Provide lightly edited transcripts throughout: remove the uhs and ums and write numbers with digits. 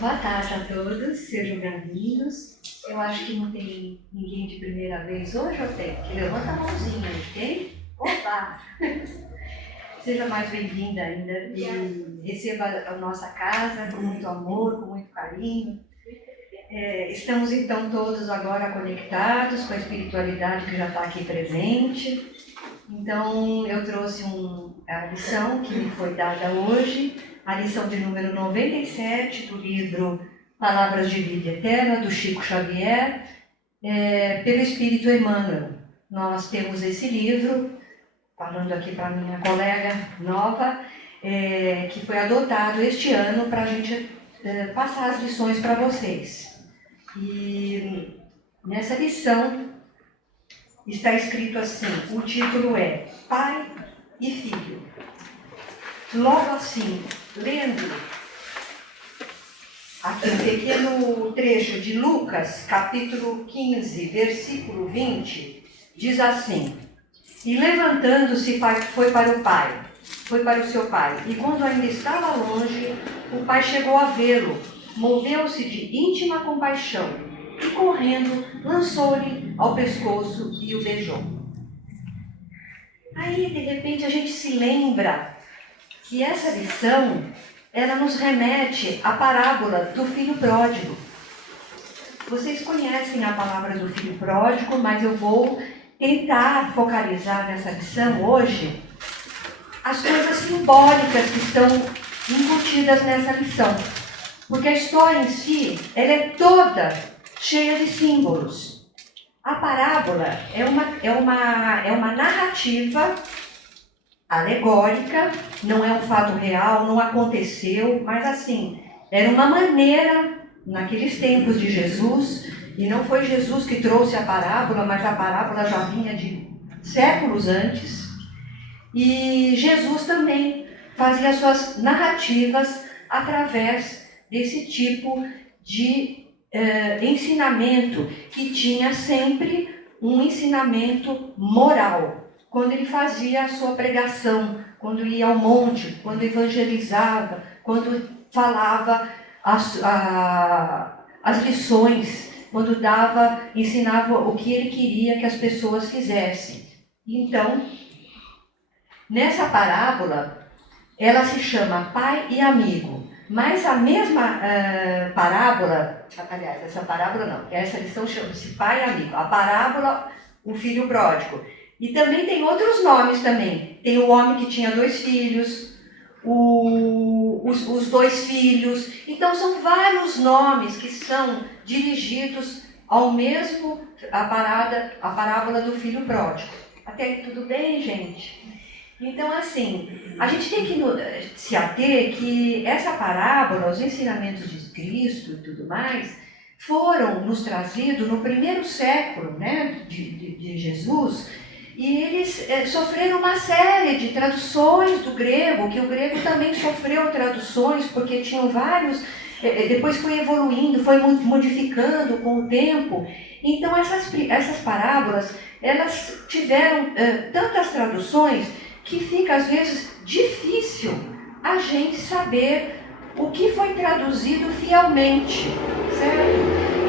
Boa tarde a todos, sejam bem-vindos. Eu acho que não tem ninguém de primeira vez hoje, ou tem? Que levanta a mãozinha, tem? Opa! Seja mais bem-vinda ainda e receba a nossa casa com muito amor, com muito carinho. Estamos então todos agora conectados com a espiritualidade que já está aqui presente. Então eu trouxe a lição que me foi dada hoje, a lição de número 97 do livro Palavras de Vida Eterna, do Chico Xavier, pelo Espírito Emmanuel. Nós temos esse livro, falando aqui para minha colega nova, que foi adotado este ano para a gente passar as lições para vocês. E nessa lição está escrito assim, o título é Pai e Filho. Logo assim, lendo aqui um pequeno trecho de Lucas, capítulo 15, versículo 20, diz assim: E levantando-se foi para o seu pai, e quando ainda estava longe, o pai chegou a vê-lo, moveu-se de íntima compaixão, e correndo, lançou-lhe ao pescoço e o beijou. Aí, de repente, a gente se lembra que essa lição, ela nos remete à parábola do filho pródigo. Vocês conhecem a palavra do filho pródigo, mas eu vou tentar focalizar nessa lição hoje as coisas simbólicas que estão embutidas nessa lição. Porque a história em si, ela é toda cheia de símbolos. A parábola é uma narrativa alegórica, não é um fato real, não aconteceu, mas assim, era uma maneira, naqueles tempos de Jesus, e não foi Jesus que trouxe a parábola, mas a parábola já vinha de séculos antes, e Jesus também fazia suas narrativas através desse tipo de ensinamento, que tinha sempre um ensinamento moral. Quando ele fazia a sua pregação, quando ia ao monte, quando evangelizava, quando falava as lições, quando ensinava o que ele queria que as pessoas fizessem. Então, nessa parábola, ela se chama Pai e Amigo, mas a mesma parábola, aliás, essa parábola não, essa lição chama-se Pai e Amigo, a parábola, o filho pródigo. E também tem outros nomes também. Tem o homem que tinha 2 filhos, os 2 filhos. Então são vários nomes que são dirigidos ao mesmo, a parábola do filho pródigo. Até aí tudo bem, gente? Então assim, a gente tem que se ater que essa parábola, os ensinamentos de Cristo e tudo mais, foram nos trazidos no primeiro século, né, de Jesus. E eles sofreram uma série de traduções do grego, que o grego também sofreu traduções, porque tinham vários, depois foi evoluindo, foi modificando com o tempo. Então essas parábolas, elas tiveram tantas traduções que fica às vezes difícil a gente saber o que foi traduzido fielmente, certo?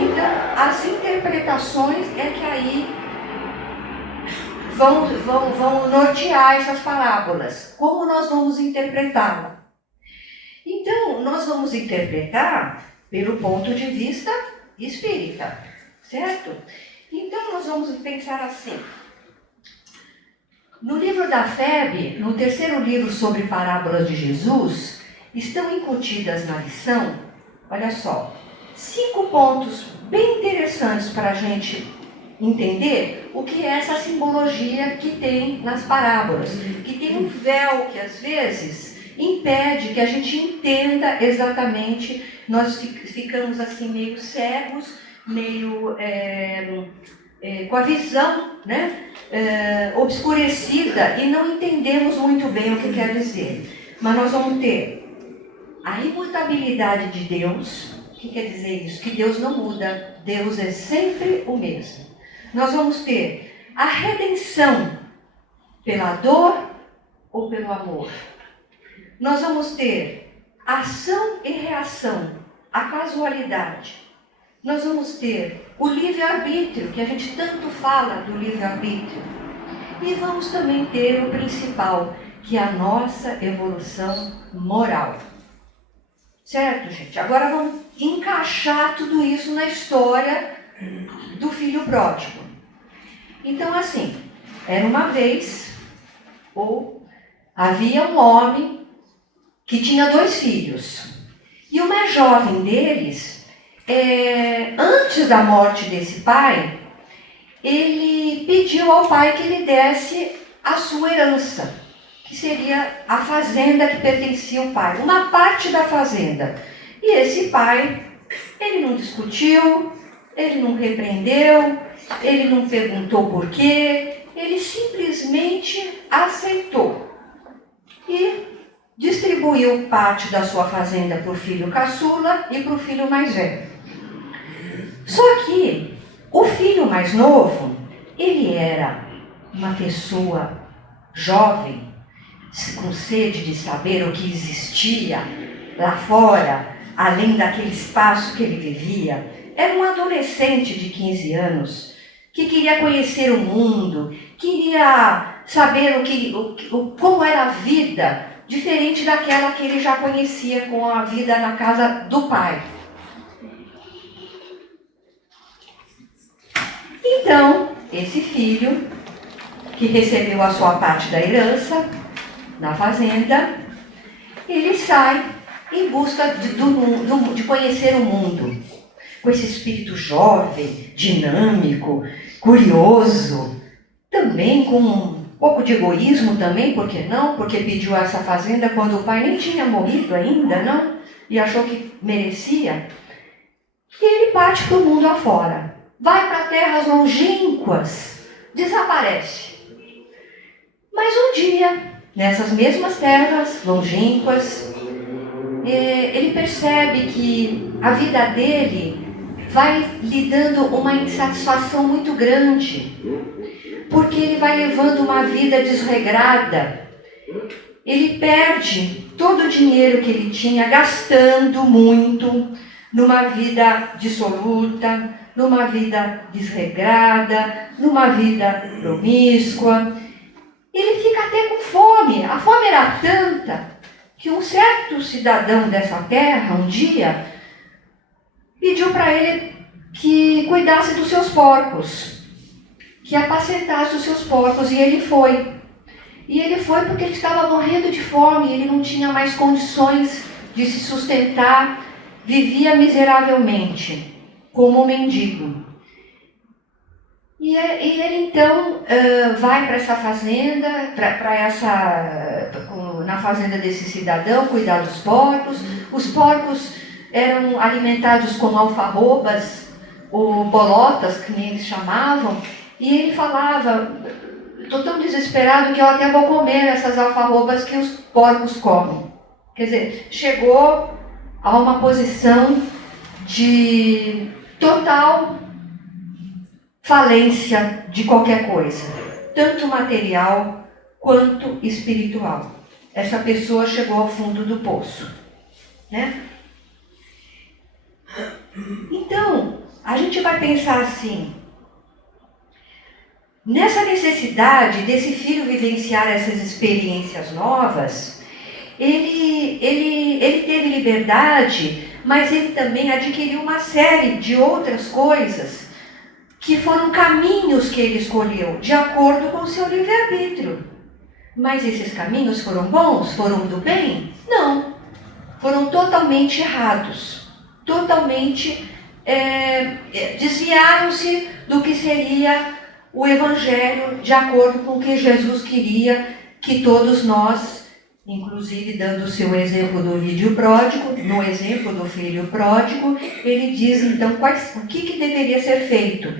Então as interpretações é que aí vão nortear essas parábolas. Como nós vamos interpretá-la? Então, nós vamos interpretar pelo ponto de vista espírita, certo? Então, nós vamos pensar assim. No livro da FEB, no terceiro livro sobre parábolas de Jesus, estão incutidas na lição, olha só, 5 pontos bem interessantes para a gente entender o que é essa simbologia que tem nas parábolas, que tem um véu que às vezes impede que a gente entenda exatamente, nós ficamos assim meio cegos, meio com a visão, né, obscurecida, e não entendemos muito bem o que quer dizer. Mas nós vamos ter a imutabilidade de Deus. O que quer dizer isso? Que Deus não muda, Deus é sempre o mesmo. Nós vamos ter a redenção pela dor ou pelo amor. Nós vamos ter ação e reação a casualidade. Nós vamos ter o livre-arbítrio, que a gente tanto fala do livre-arbítrio. E vamos também ter o principal, que é a nossa evolução moral. Certo, gente? Agora vamos encaixar tudo isso na história do filho pródigo. Então, assim, era uma vez, ou havia um homem que tinha 2 filhos. E o mais jovem deles, antes da morte desse pai, ele pediu ao pai que lhe desse a sua herança, que seria a fazenda que pertencia ao pai, uma parte da fazenda. E esse pai, ele não discutiu, ele não repreendeu, ele não perguntou por quê, ele simplesmente aceitou e distribuiu parte da sua fazenda para o filho caçula e para o filho mais velho. Só que o filho mais novo, ele era uma pessoa jovem, com sede de saber o que existia lá fora, além daquele espaço que ele vivia. Era um adolescente de 15 anos que queria conhecer o mundo, queria saber como era a vida, diferente daquela que ele já conhecia com a vida na casa do pai. Então, esse filho, que recebeu a sua parte da herança na fazenda, ele sai em busca de conhecer o mundo, com esse espírito jovem, dinâmico, curioso, também com um pouco de egoísmo também, por que não? Porque pediu essa fazenda quando o pai nem tinha morrido ainda, não? E achou que merecia. E ele parte para o mundo afora, vai para terras longínquas, desaparece. Mas um dia, nessas mesmas terras longínquas, ele percebe que a vida dele vai lhe dando uma insatisfação muito grande, porque ele vai levando uma vida desregrada. Ele perde todo o dinheiro que ele tinha, gastando muito numa vida dissoluta, numa vida desregrada, numa vida promíscua. Ele fica até com fome. A fome era tanta que um certo cidadão dessa terra, um dia, pediu para ele que cuidasse dos seus porcos, que apacentasse os seus porcos, e ele foi. E ele foi porque ele estava morrendo de fome, ele não tinha mais condições de se sustentar, vivia miseravelmente, como um mendigo. E ele então vai para essa fazenda, na fazenda desse cidadão, cuidar dos porcos. Os porcos eram alimentados com alfarrobas, ou bolotas, que nem eles chamavam, e ele falava: estou tão desesperado que eu até vou comer essas alfarrobas que os porcos comem. Quer dizer, chegou a uma posição de total falência de qualquer coisa, tanto material quanto espiritual. Essa pessoa chegou ao fundo do poço, né? Então, a gente vai pensar assim: nessa necessidade desse filho vivenciar essas experiências novas, ele teve liberdade, mas ele também adquiriu uma série de outras coisas que foram caminhos que ele escolheu, de acordo com o seu livre-arbítrio. Mas esses caminhos foram bons? Foram do bem? Não. Foram totalmente errados. Totalmente desviaram-se do que seria o Evangelho, de acordo com o que Jesus queria que todos nós, inclusive dando o seu exemplo do filho pródigo, no exemplo do filho pródigo, ele diz então o que deveria ser feito.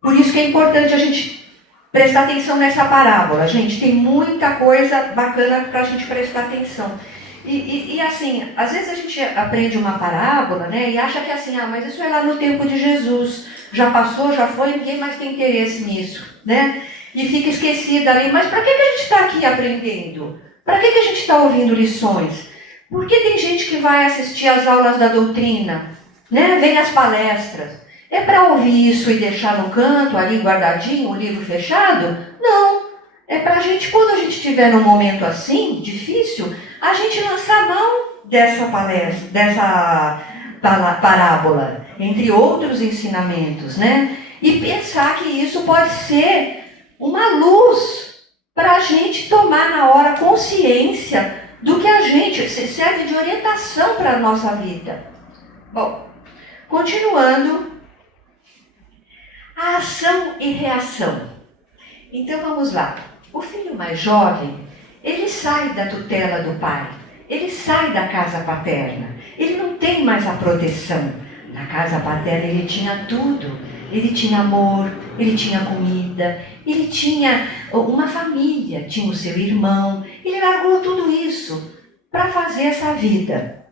Por isso que é importante a gente prestar atenção nessa parábola. Gente, tem muita coisa bacana para a gente prestar atenção. E assim, às vezes a gente aprende uma parábola, né, e acha que assim, mas isso é lá no tempo de Jesus, já passou, já foi, ninguém mais tem interesse nisso, né? E fica esquecida ali. Mas para que a gente está aqui aprendendo? Para que a gente está ouvindo lições? Por que tem gente que vai assistir às aulas da doutrina, né? Vem às palestras? É para ouvir isso e deixar no canto, ali guardadinho, o livro fechado? Não. É para a gente, quando a gente estiver num momento assim, difícil, a gente lançar mão dessa palestra, dessa parábola, entre outros ensinamentos, né? E pensar que isso pode ser uma luz para a gente tomar na hora consciência do que a gente serve de orientação para a nossa vida. Bom, continuando, a ação e reação. Então vamos lá. O filho mais jovem, ele sai da tutela do pai, ele sai da casa paterna, ele não tem mais a proteção. Na casa paterna ele tinha tudo, ele tinha amor, ele tinha comida, ele tinha uma família, tinha o seu irmão, ele largou tudo isso para fazer essa vida.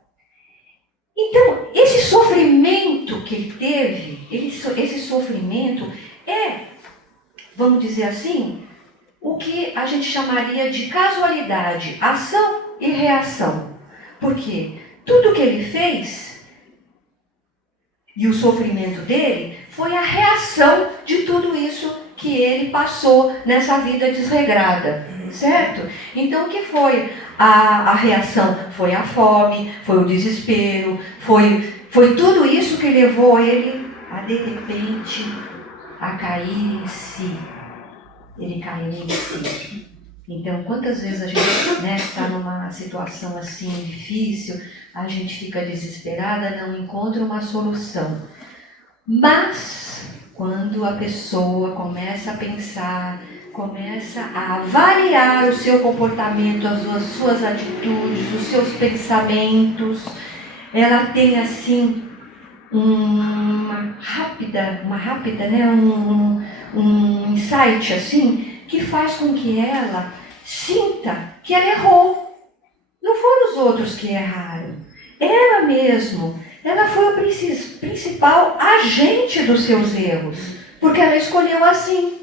Então, esse sofrimento que ele teve, esse sofrimento é, vamos dizer assim, o que a gente chamaria de casualidade, ação e reação. Porque tudo que ele fez e o sofrimento dele foi a reação de tudo isso que ele passou nessa vida desregrada, certo? Então, o que foi a reação? Foi a fome, foi o desespero, foi tudo isso que levou ele a, de repente, a cair em si. Ele caiu em si. Então, quantas vezes a gente está numa situação assim difícil, a gente fica desesperada, não encontra uma solução. Mas, quando a pessoa começa a pensar, começa a avaliar o seu comportamento, as suas atitudes, os seus pensamentos, ela tem assim uma rápida, um insight assim, que faz com que ela sinta que ela errou. Não foram os outros que erraram. Ela mesma, ela foi o principal agente dos seus erros, porque ela escolheu assim.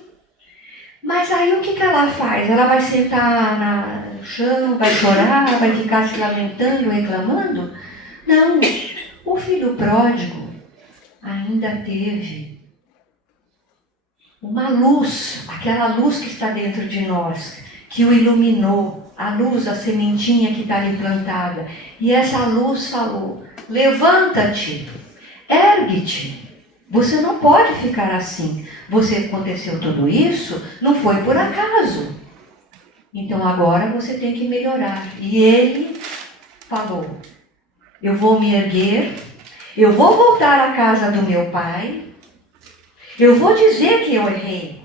Mas aí o que ela faz? Ela vai sentar no chão, vai chorar, vai ficar se lamentando, reclamando? Não. O filho pródigo ainda teve uma luz, aquela luz que está dentro de nós, que o iluminou, a luz, a sementinha que está ali plantada. E essa luz falou: levanta-te, ergue-te, você não pode ficar assim. Você aconteceu tudo isso, não foi por acaso. Então agora você tem que melhorar. E ele falou: eu vou me erguer, eu vou voltar à casa do meu pai, eu vou dizer que eu errei,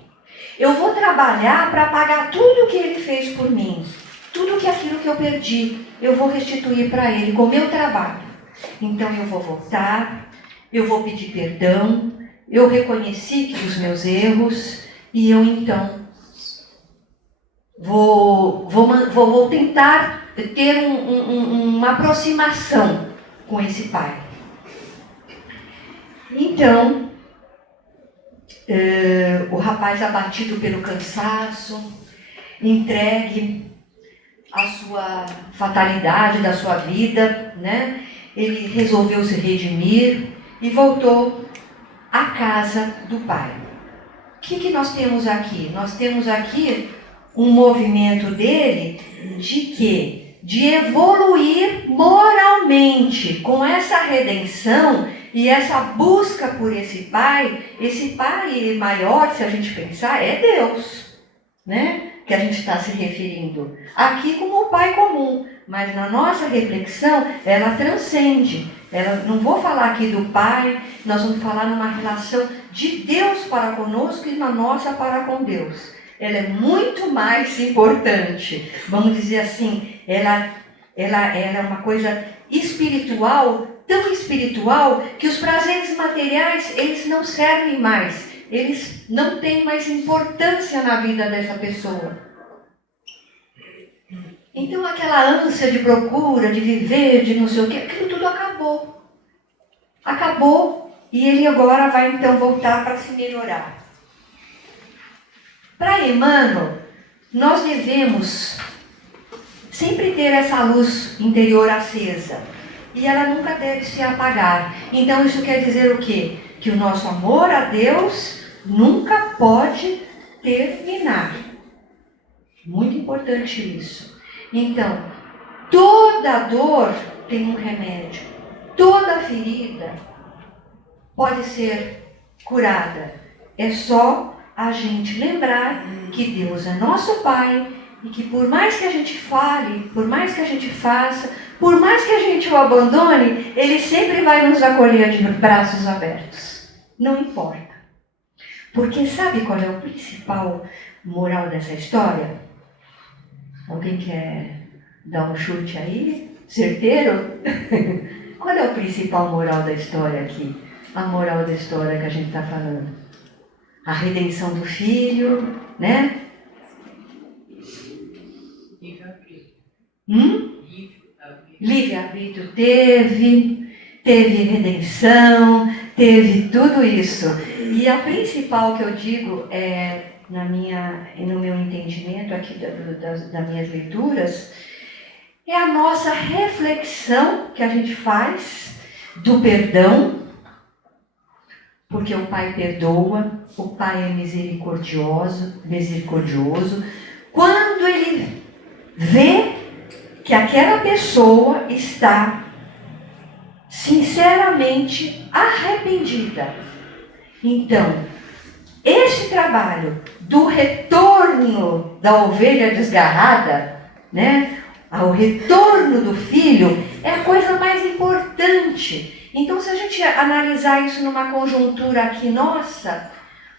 eu vou trabalhar para pagar tudo que ele fez por mim, tudo aquilo que eu perdi, eu vou restituir para ele com o meu trabalho. Então eu vou voltar, eu vou pedir perdão, eu reconheci que os meus erros e eu então vou tentar ter uma aproximação com esse pai. Então, o rapaz abatido pelo cansaço, entregue à sua fatalidade da sua vida, né? Ele resolveu se redimir e voltou à casa do pai. O que nós temos aqui? Nós temos aqui um movimento dele de quê? De evoluir moralmente com essa redenção e essa busca por esse pai maior, se a gente pensar, é Deus, né? Que a gente está se referindo aqui como o pai comum, mas na nossa reflexão ela transcende. Não vou falar aqui do pai, nós vamos falar numa relação de Deus para conosco e na nossa para com Deus. Ela é muito mais importante, vamos dizer assim, ela é uma coisa espiritual, tão espiritual, que os prazeres materiais, eles não servem mais, eles não têm mais importância na vida dessa pessoa. Então aquela ânsia de procura, de viver, de não sei o que, aquilo tudo acabou. Acabou, e ele agora vai então voltar para se melhorar. Para Emmanuel, nós devemos sempre ter essa luz interior acesa. E ela nunca deve se apagar. Então isso quer dizer o quê? Que o nosso amor a Deus nunca pode terminar. Muito importante isso. Então, toda dor tem um remédio. Toda ferida pode ser curada. É só a gente lembrar que Deus é nosso Pai e que por mais que a gente fale, por mais que a gente faça, por mais que a gente o abandone, Ele sempre vai nos acolher de braços abertos. Não importa. Porque sabe qual é o principal moral dessa história? Alguém quer dar um chute aí? Certeiro? Qual é o principal moral da história aqui? A moral da história que a gente está falando. A redenção do filho, né? Livre-arbítrio teve redenção, teve tudo isso. E a principal que eu digo, no meu entendimento aqui das minhas leituras, é a nossa reflexão que a gente faz do perdão, porque o Pai perdoa, o Pai é misericordioso, quando Ele vê que aquela pessoa está sinceramente arrependida. Então, esse trabalho do retorno da ovelha desgarrada, né, ao retorno do filho, é a coisa mais importante. Então, se a gente analisar isso numa conjuntura aqui nossa,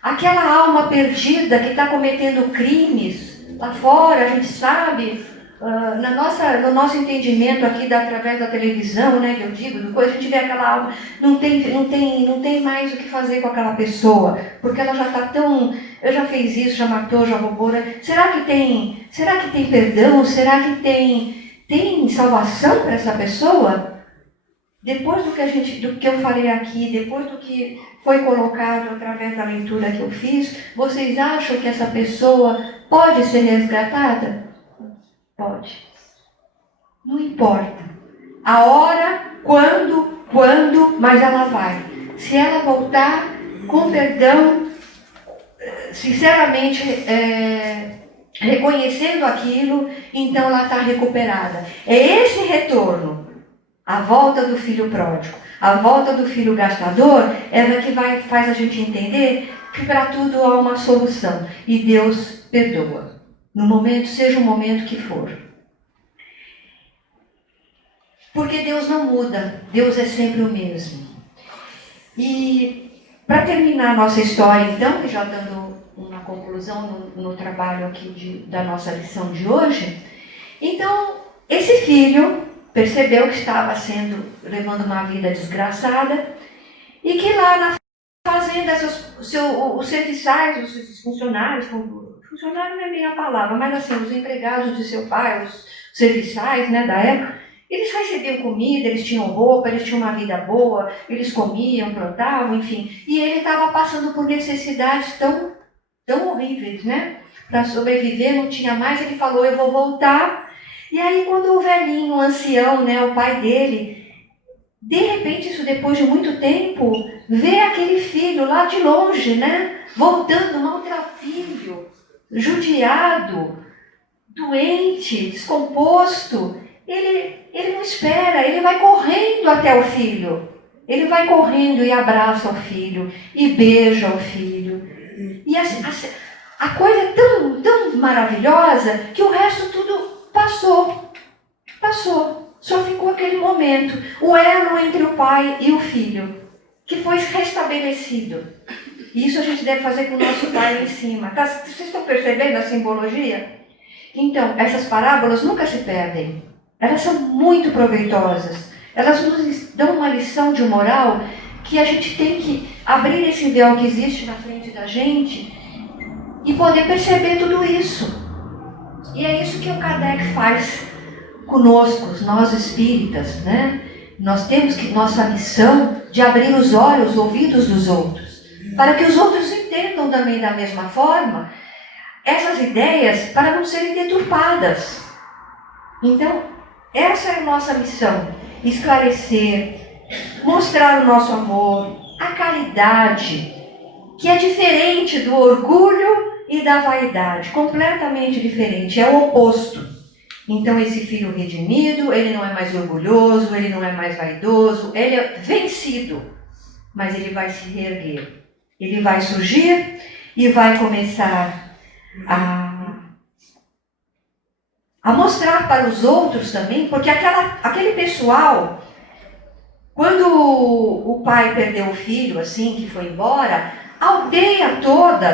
aquela alma perdida que está cometendo crimes lá fora, a gente sabe, no nosso entendimento aqui através da televisão, né, que eu digo, depois a gente vê aquela alma, não tem mais o que fazer com aquela pessoa, porque ela já está tão, já fez isso, já matou, já roubou, né? Será que tem perdão? Será que tem salvação para essa pessoa? Depois do que eu falei aqui, depois do que foi colocado através da leitura que eu fiz, vocês acham que essa pessoa pode ser resgatada? Pode. Não importa. A hora, quando, mas ela vai. Se ela voltar com perdão, sinceramente, reconhecendo aquilo, então ela está recuperada. É esse retorno, a volta do filho pródigo, a volta do filho gastador, ela que faz a gente entender que para tudo há uma solução. E Deus perdoa. No momento, seja o momento que for. Porque Deus não muda, Deus é sempre o mesmo. E para terminar a nossa história, então, já dando uma conclusão no trabalho aqui da nossa lição de hoje, então, esse filho percebeu que estava levando uma vida desgraçada e que lá na fazenda, os serviçais, os funcionários, funcionário não é bem a palavra, mas assim, os empregados de seu pai, os serviçais, né, da época, eles recebiam comida, eles tinham roupa, eles tinham uma vida boa, eles comiam, plantavam, enfim. E ele estava passando por necessidades tão horríveis, né? Para sobreviver, não tinha mais, ele falou, eu vou voltar. E aí quando o velhinho, o ancião, né, o pai dele, de repente, isso depois de muito tempo, vê aquele filho lá de longe, né? Voltando, maltrapilho, judiado, doente, descomposto. Ele não espera, ele vai correndo até o filho. Ele vai correndo e abraça o filho, e beija o filho. E a coisa é tão maravilhosa que o resto tudo passou. Só ficou aquele momento, o elo entre o pai e o filho, que foi restabelecido. E isso a gente deve fazer com o nosso pai lá em cima. Vocês estão percebendo a simbologia? Então, essas parábolas nunca se perdem. Elas são muito proveitosas. Elas nos dão uma lição de moral que a gente tem que abrir esse véu que existe na frente da gente e poder perceber tudo isso. E é isso que o Kardec faz conosco, nós espíritas, né? Nós temos nossa missão de abrir os olhos, os ouvidos dos outros, para que os outros entendam também da mesma forma essas ideias, para não serem deturpadas. Então, essa é a nossa missão, esclarecer, mostrar o nosso amor, a caridade, que é diferente do orgulho e da vaidade, completamente diferente, é o oposto. Então esse filho redimido, ele não é mais orgulhoso, ele não é mais vaidoso, ele é vencido, mas ele vai se reerguer. Ele vai surgir e vai começar a mostrar para os outros também, porque aquele pessoal, quando o pai perdeu o filho, assim, que foi embora, a aldeia toda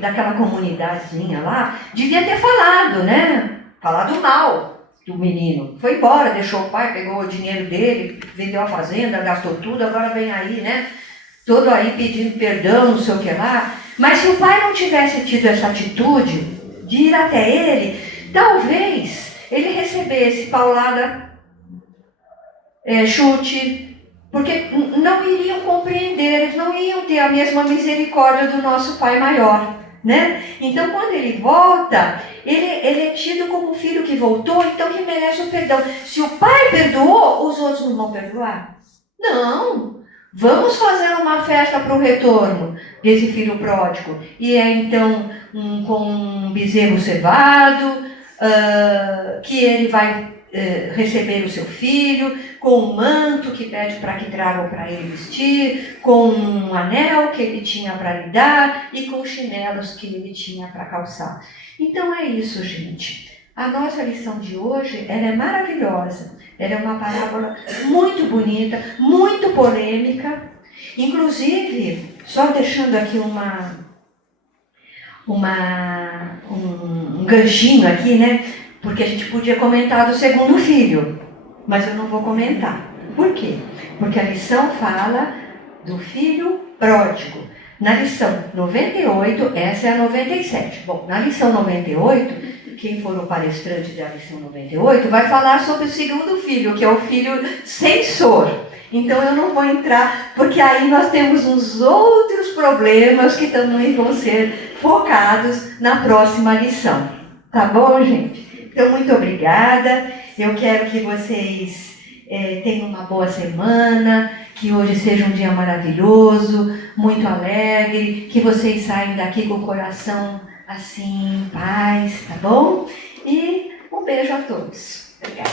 daquela comunidadezinha lá, devia ter falado, né? Falado mal do menino. Foi embora, deixou o pai, pegou o dinheiro dele, vendeu a fazenda, gastou tudo, agora vem aí, né? Todo aí pedindo perdão, não sei o que lá. Mas se o pai não tivesse tido essa atitude de ir até ele, talvez ele recebesse paulada, chute, porque não iriam compreender, eles não iam ter a mesma misericórdia do nosso Pai maior, né? Então, quando ele volta, ele é tido como filho que voltou, então que merece o perdão. Se o pai perdoou, os outros não vão perdoar? Não! Vamos fazer uma festa para o retorno desse filho pródigo. E é então com um bezerro cevado, que ele vai receber o seu filho, com um manto que pede para que tragam para ele vestir, com um anel que ele tinha para lhe dar e com chinelos que ele tinha para calçar. Então é isso, gente. A nossa lição de hoje, ela é maravilhosa. Ela é uma parábola muito bonita, muito polêmica. Inclusive, só deixando aqui um ganchinho aqui, né? Porque a gente podia comentar do segundo filho, mas eu não vou comentar. Por quê? Porque a lição fala do filho pródigo. Na lição 98, essa é a 97. Bom, na lição 98, quem for o palestrante da lição 98 vai falar sobre o segundo filho, que é o filho censor. Então eu não vou entrar, porque aí nós temos uns outros problemas que também vão ser focados na próxima lição. Tá bom, gente? Então, muito obrigada. Eu quero que vocês tenham uma boa semana, que hoje seja um dia maravilhoso, muito alegre, que vocês saiam daqui com o coração assim, em paz, tá bom? E um beijo a todos. Obrigada.